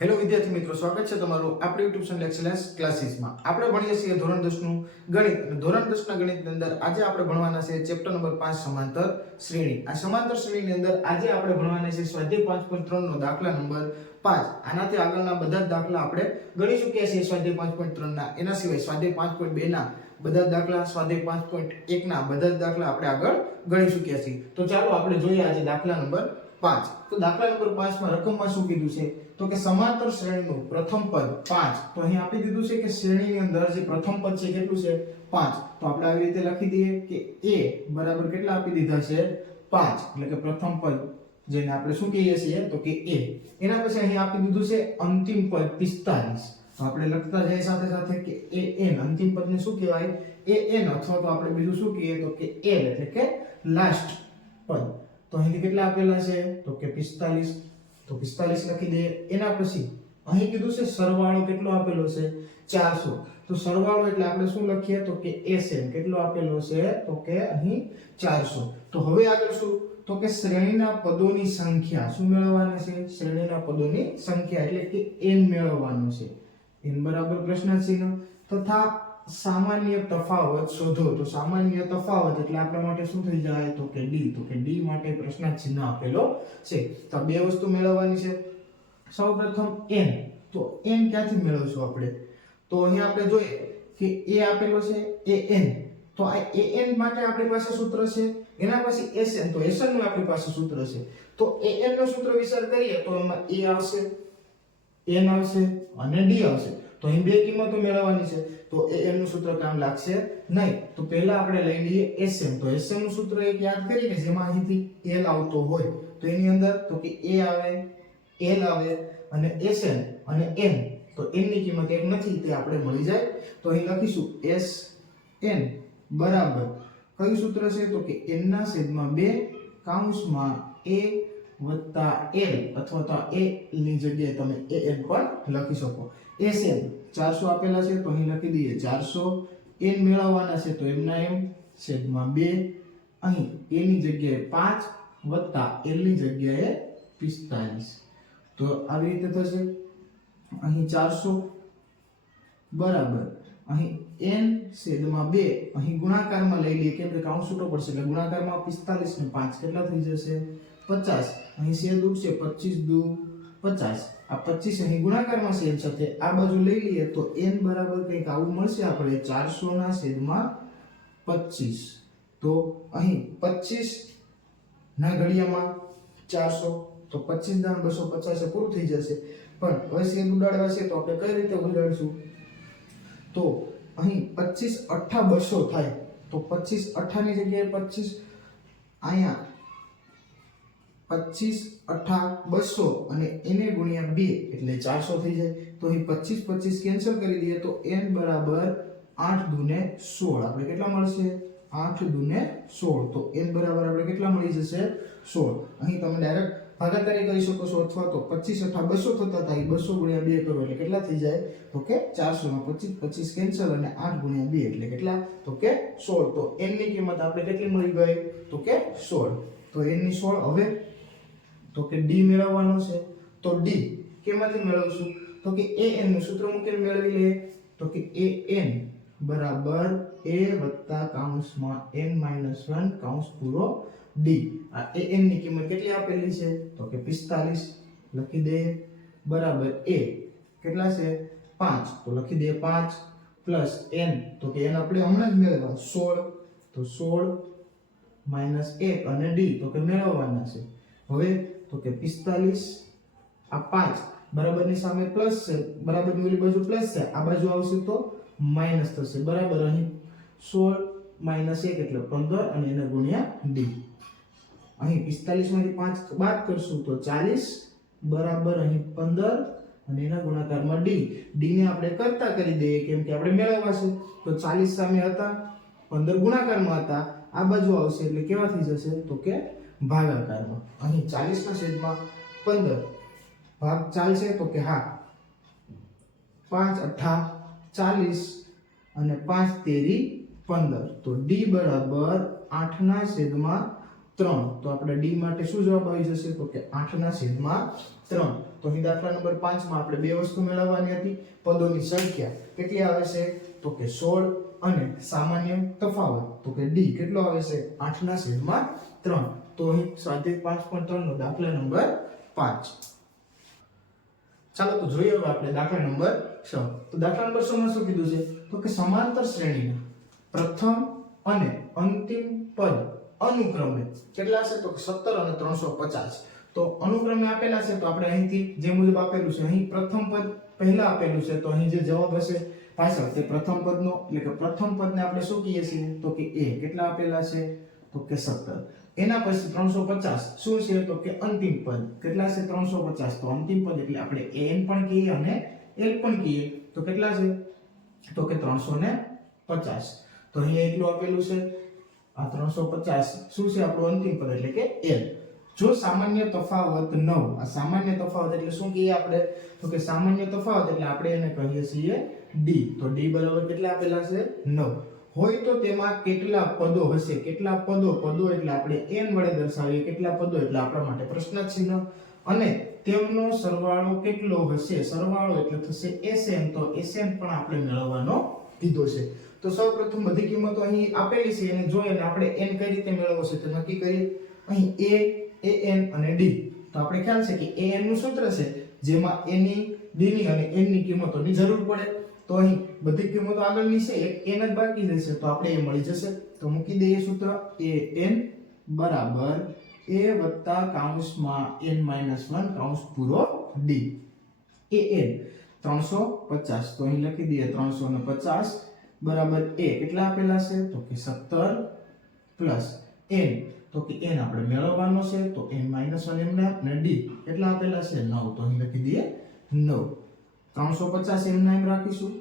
Hello વિદ્યાર્થી મિત્રો, સ્વાગત છે તમારું આપણી યુટ્યુબ ચેનલ એક્સેલન્સ ક્લાસીસમાં. આપણે ભણીએ છીએ ધોરણ 10 નું ગણિત અને ધોરણ 10 ના ગણિતની અંદર આજે આપણે ભણવાના છે ચેપ્ટર નંબર 5 સમાંતર શ્રેણી. આ સમાંતર શ્રેણીની અંદર આજે આપણે ભણવાના છે સ્વાધ્યાય 5.3 નો દાખલા નંબર 5. આનાથી આગળના બધા જ દાખલા આપણે ગણી ચૂક્યા છીએ સ્વાધ્યાય 5.3 ના. એના સિવાય સ્વાધ્યાય 5.2 ના બધા જ દાખલા, સ્વાધ્યાય 5.1 ના બધા જ દાખલા આપણે આગળ ગણી ચૂક્યા છીએ. તો ચાલો આપણે જોઈએ આજે દાખલા નંબર 5. તો દાખલા નંબર 5 માં રકમમાં શું કીધું છે તો કે સમાંતર શ્રેણીનું પ્રથમ પદ 5. તો અહીં આપી દીધું છે કે શ્રેણીની અંદર જે પ્રથમ પદ છે કેટલું છે 5. તો આપણે આવી રીતે લખી દઈએ કે a બરાબર કેટલા આપી દીધા છે 5, એટલે કે પ્રથમ પદ જેને આપણે શું કહીએ છીએ તો કે a. એના પછી અહીં આપી દીધું છે અંતિમ પદ 45. તો આપણે લખતા જઈએ સાથે સાથે કે an અંતિમ પદને શું કહેવાય an, અથવા તો આપણે બીજું શું કહીએ તો કે l એટલે કે લાસ્ટ પદ. તો અહીં કેટલા આપેલા છે તો કે 45. તો 45 લખી દઈએ. એના પછી અહીં કીધું છે સરવાળો કેટલો આપેલો છે 400. તો સરવાળો એટલે આપણે શું લખીએ તો કે SN કેટલો આપેલો છે તો કે અહીં 400. તો હવે આગળ શું તો કે શ્રેણીના પદોની સંખ્યા શું મેળવવાની છે, શ્રેણીના પદોની સંખ્યા એટલે કે n મેળવવાનો છે. n બરાબર પ્રશ્ન ચિહ્ન તથા સામાન્ય તફાવત શોધો. તો સામાન્ય તફાવત એટલે આપણા માટે શું થઈ જાય તો કે d. તો કે d માટે પ્રશ્ન ચિહ્ન આપેલો છે. તો બે વસ્તુ મેળવવાની છે. સૌપ્રથમ n. તો n ક્યાંથી મેળવશું આપણે તો અહીં આપણે જોઈએ કે a આપેલો છે an. તો આ an માટે આપણી પાસે સૂત્ર છે. એના પછી sn. તો sn નું આપણી પાસે સૂત્ર છે. તો an નું સૂત્ર વિચાર કરીએ તો એમાં a આવશે, n આવશે અને d આવશે. તો અહીં બે કિંમતો મેળવવાની છે. તો an નું સૂત્ર કામ લાગશે નહીં. તો પહેલા આપણે લઈ લઈએ sn. તો sn નું સૂત્ર એક યાદ કરીએ કે જેમાં અહીંથી l આવતો હોય તો એની અંદર તો કે a આવે, l આવે અને sn અને n. તો n ની કિંમત એક નથી તે આપણે મળી જાય. તો અહીં લખીશું sn બરાબર કયું સૂત્ર છે તો કે n ના છેદમાં 2 કૌંસમાં a વત્તા l, અથવા તો a ની જગ્યાએ તમે an પણ લખી શકો. sn 400 આપેલા છે તો અહીં લખી દઈએ 400. n મેળવવાના છે તો m ના m છેદમાં 2 અહીં a ની જગ્યાએ 5 વત્તા l ની જગ્યાએ 45. તો આવી રીતે થશે. અહીં 400 બરાબર અહીં n છેદમાં 2 અહીં ગુણાકારમાં લઈ લઈએ કેમ કે કૌંસ છૂટો પડશે એટલે ગુણાકારમાં 45 ને 5 કેટલા થઈ જશે 50. અહીં છેદ ઉડશે 25 દુ 50. આ 25 અહીં ગુણાકારમાં છેદ સાથે આ બાજુ લઈ લઈએ તો n બરાબર કંઈક આવું મળશે આપણે 400 ના છેદમાં 25. તો અહીં 25 ના ઘડિયામાં 400 તો 25 દાન 250 પૂરું થઈ જશે. પણ હવે છેદ ઉડાડવા છે તો આપણે કઈ રીતે ઉડાડીશું તો અહીં 25 અઠ્ઠા 200 થાય. તો 25 અઠ્ઠા ની જગ્યાએ 25 અહીંયા 25 અઠ્ઠા 200 અને એને ગુણ્યા 2 એટલે 400 થઈ જાય. તો અહીં 25 25 કેન્સલ કરી દઈએ તો n બરાબર 8 દુને 16. આપણે કેટલા મળશે 8 દુને 16. તો n બરાબર આપણે કેટલા મળી જશે 16. અહીં તમે ડાયરેક્ટ ભાગાકારી કરી શકો છો અથવા તો 25 અઠ્ઠા 200 થતા થાય 200 ગુણ્યા 2 કરો એટલે કેટલા થઈ જાય તો કે 400 માં 25 25 કેન્સલ અને 8 ગુણ્યા 2 એટલે કેટલા તો કે 16. તો n ની કિંમત આપણે કેટલી મળી ગઈ તો કે 16. તો n ની 16. હવે તો કે d મેળવવાનો છે. તો d કેમાંથી મેળવશું તો કે an નું સૂત્ર મૂકીને મેળવી લઈએ. તો કે an બરાબર a વત્તા કૌંસમાં n માઈનસ 1 કૌંસ પૂરો d. આ an ની કિંમત કેટલી આપેલી છે તો કે 45 લખી દે બરાબર a કેટલા છે 5. તો લખી દે 5 પ્લસ n. તો કે n આપણે હમણાં જ મેળવ્યા 16. તો 16 માઈનસ 1 અને d તો કે મેળવવાના છે. હવે તો કે 45 આ 5 બરાબરની સામે પ્લસ છે, બરાબરની ઓલી બાજુ પ્લસ છે, આ બાજુ આવશે તો માઈનસ થશે બરાબર. અહીં 16 માઈનસ 1 એટલે 15 અને એને ગુણ્યા d. અહીં 45 માંથી 5 બાદ કરશું તો 40 બરાબર અહીં 15 અને એના ગુણાકારમાં d. d ને આપણે કરતા કરી દઈએ કેમ કે આપણે મેળવવા છે. તો 40 સામે હતા, 15 ગુણાકારમાં હતા, આ બાજુ આવશે એટલે કેવા થઈ જશે તો કે ભાગાકારમાં. અહીં 40 ના છેદમાં 15 ભાગ ચાલશે તો કે હા 5 અઠ્ઠા 40 અને 5 તેરી 15. તો d બરાબર 8 ના છેદમાં 3. તો આપણે d માટે શું જવાબ આવી જશે તો કે 8 ના છેદમાં 3. તો અહીં દાખલા નંબર 5 માં આપણે બે વસ્તુ મેળવવાની હતી, પદોની સંખ્યા કેટલી આવે છે તો કે 16 અને સામાન્ય તફાવત તો કે d કેટલો આવે છે 8/3. તો અહીં સ્વાધ્યાય 5.3 નો દાખલા નંબર 5. ચાલો તો જોઈએ હવે આપણે દાખલા નંબર 6. તો દાખલા નંબર 6 માં શું કીધું છે તો કે સમાંતર શ્રેણીના પ્રથમ અને અંતિમ પદ અનુક્રમે કેટલા છે તો કે 17 અને 350. તો અનુક્રમે આપેલા છે તો આપણે અહીંથી જે મુજબ આપેલું છે અહીં પ્રથમ પદ પહેલા આપેલું છે તો અહીં જે જવાબ હશે પાછળ તે પ્રથમ પદનો એટલે કે પ્રથમ પદને આપણે શું કહીએ છીએ તો કે a કેટલા આપેલા છે તો કે 17. એના પછી 350 શું છે તો કે અંતિમ પદ કેટલા છે 350. તો અંતિમ પદ એટલે આપણે an પણ કહીએ અને l પણ કહીએ તો કેટલા છે તો કે 350. તો અહીંયા એટલું આપેલું છે આ 350 શું છે આપણું અંતિમ પદ એટલે કે l. જો સામાન્ય તફાવત 9 આ સામાન્ય તફાવત એટલે શું કહીએ આપણે તો કે સામાન્ય તફાવત એટલે આપણે એને કહીએ છીએ d. તો d બરાબર કેટલા આપેલા છે 9 હોય તો તેમાં કેટલા પદો હશે. કેટલા પદો એટલે આપણે n વડે દર્શાવીએ કેટલા પદો એટલે આપણા માટે પ્રશ્ન ચિહ્ન અને તેમનો સરવાળો કેટલો હશે. સરવાળો એટલે થશે Sn. તો Sn પણ આપણે મેળવવાનો કીધો છે. તો સૌપ્રથમ બધી કિંમતો અહીં આપેલી છે એને જોઈએ અને આપણે n કઈ રીતે મેળવવો છે તો નક્કી કરીએ. અહીં a an અને d તો આપણે ખ્યાલ છે કે an નું સૂત્ર છે જેમાં a ની d ની અને n ની કિંમતોની જરૂર પડે. તો અહીં બધી કિંમતો આગળની છે એક n જ બાકી રહેશે તો આપણે એ મળી જશે. તો મૂકી દઈએ સૂત્ર an બરાબર a વત્તા કૌંસમાં n - 1 કૌંસ પૂરો d. an 350 તો અહીં લખી દઈએ 350 બરાબર a કેટલા આપેલા છે તો કે 17 પ્લસ n તો કે n આપણે મેળવવાનો છે તો n - 1 એમના અને d કેટલા આપેલા છે 9 તો અહીં લખી દઈએ 9. 350 એમના એમ રાખીશું.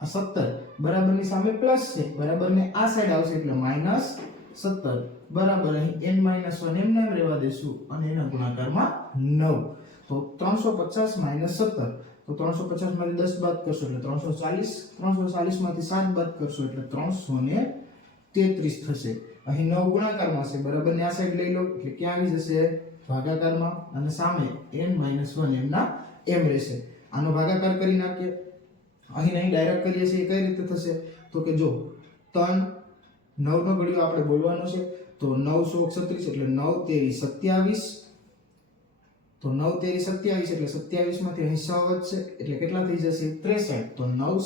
આ 17 બરાબરની સામે પ્લસ છે બરાબરને આ સાઈડ આવશે એટલે -17 બરાબર અહીં n - 1 એમના એમ રહેવા દેશું અને એના ગુણાકારમાં 9. તો 350 - 17 તો 350 માંથી 10 બાદ કરશો એટલે 340 340 માંથી 7 બાદ કરશો એટલે 333 થશે. અહીં 9 ગુણાકારમાં છે બરાબર ને આ સાઈડ લઈ લો એટલે ક્યાં આવી જશે ભાગાકારમાં અને સામે n - 1 એમના એમ રહેશે. આનો ભાગાકાર કરી નાખીએ. અહીં નહીં ડાયરેક્ટ કરીએ છીએ કઈ રીતે થશે તો કે જો 3 9 નો ઘડિયો આપણે બોલવાનો છે તો 9 * 36 એટલે 9 તેરી 27. તો 9 તેરી 27 એટલે 27 માંથી અહીં 6 વધશે એટલે કેટલા થઈ જશે 63. તો 9 *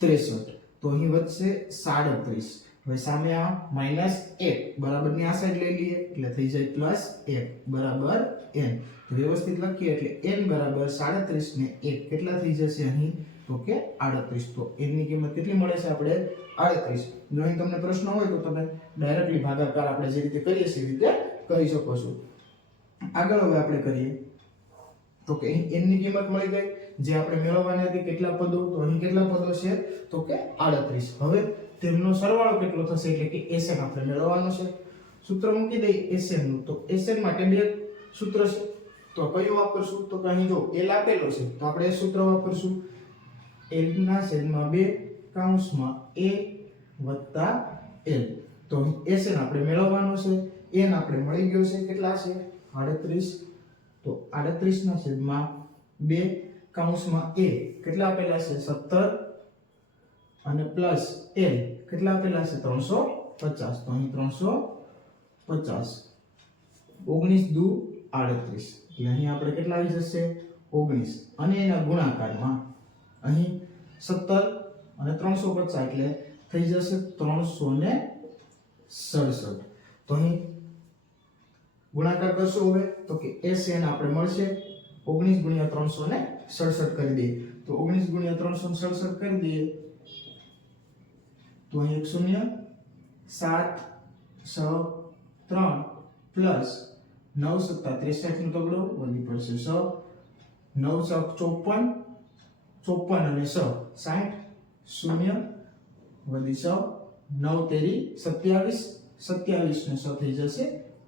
63 તો અહીં વધશે 37. હવે સામે આ -1 બરાબર ની આ સાઈડ લઈ લઈએ એટલે થઈ જાય +1 બરાબર n. તો વ્યવસ્થિત લખીએ એટલે n બરાબર 37 ને 1 કેટલા થઈ જશે અહીં તો કે 38. તો n ની કિંમત કેટલી મળે છે આપણે 38. જો અહીં તમને પ્રશ્ન હોય તો તમે ડાયરેક્ટલી ભાગાકાર આપણે જે રીતે કરીએ છીએ એ રીતે કરી શકો છો. આગળ હવે આપણે કરીએ તો કે અહીં n ની કિંમત મળી ગઈ જે આપણે મેળવવાની હતી કેટલા પદો તો અહીં કેટલા પદો છે તો કે 38. હવે તેમનો સરવાળો કેટલો થશે એટલે કે Sn આપણે મેળવવાનો છે. સૂત્ર મૂકી દઈએ Sn નું. તો Sn માટે બે સૂત્ર છે તો કયું વાપરશું તો કે અહીં જો l આપેલો છે તો આપણે એ સૂત્ર વાપરશું l/2 કૌંસમાં a વત્તા l. તો Sn આપણે મેળવવાનો છે n આપણે મળી ગયો છે કેટલા છે 38. તો 38/2 કૌંસમાં a કેટલા આપેલા છે 17 અને પ્લસ l કેટલા આપેલા છે 350. તો અહીં 350 19 દુ 38 એટલે અહીં આપણે કેટલા આવી જશે 19 અને એના ગુણાકારમાં અહીં 17 અને 350 એટલે થઈ જશે 367. તો અહીં ગુણાકાર કરશો હવે તો કે Sn આપણે મળશે 19 * 367 કરી દઈએ. તો 19 * 367 કરી દઈએ તો અહીં 1 0 7 6 3 પ્લસ 9 * 7 63 નો તગડો વધી પડશે 6 9 * 54 54 અને 6 60 0 વધી 6 9 તેરી 27 27 ને 6 થઈ જશે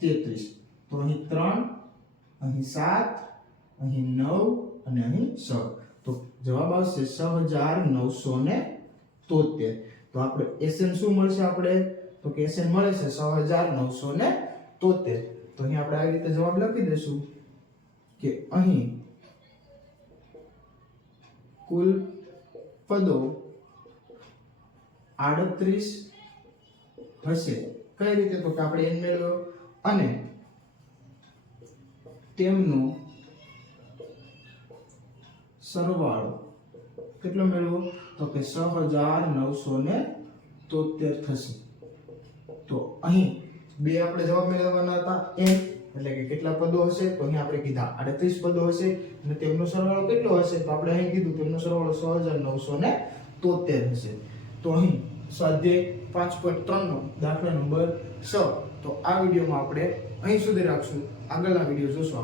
33. તો અહીં 3 અહીં 7 અહીં 9 અને અહીં 6 તો જવાબ આવશે 6973. તો આપણે Sn શું મળશે આપણે તો કે Sn મળે છે 6973. તો અહીં આપણે આ રીતે જવાબ લખી દઈશું કે અહીં કુલ પદો 38 હશે. કઈ રીતે? તો કે આપણે n મેળવ્યો અને તેમનો સરવાળો કેટલો મેળવો? તો કે 6973 થશે. તો અહીં બે આપણે જવાબ મેળવવાના હતા n એટલે કે કેટલા પદો હશે? તો અહીં આપણે કીધા 38 પદો હશે અને તેમનો સરવાળો કેટલો હશે? તો આપણે અહીં કીધું તેમનો સરવાળો 6973 હશે. તો અહીં સ્વાધ્યાય 5.3 નો દાખલા નંબર 6. તો આ વિડીયોમાં આપણે અહીં સુધી રાખશું. આગળના વિડીયો જોશું.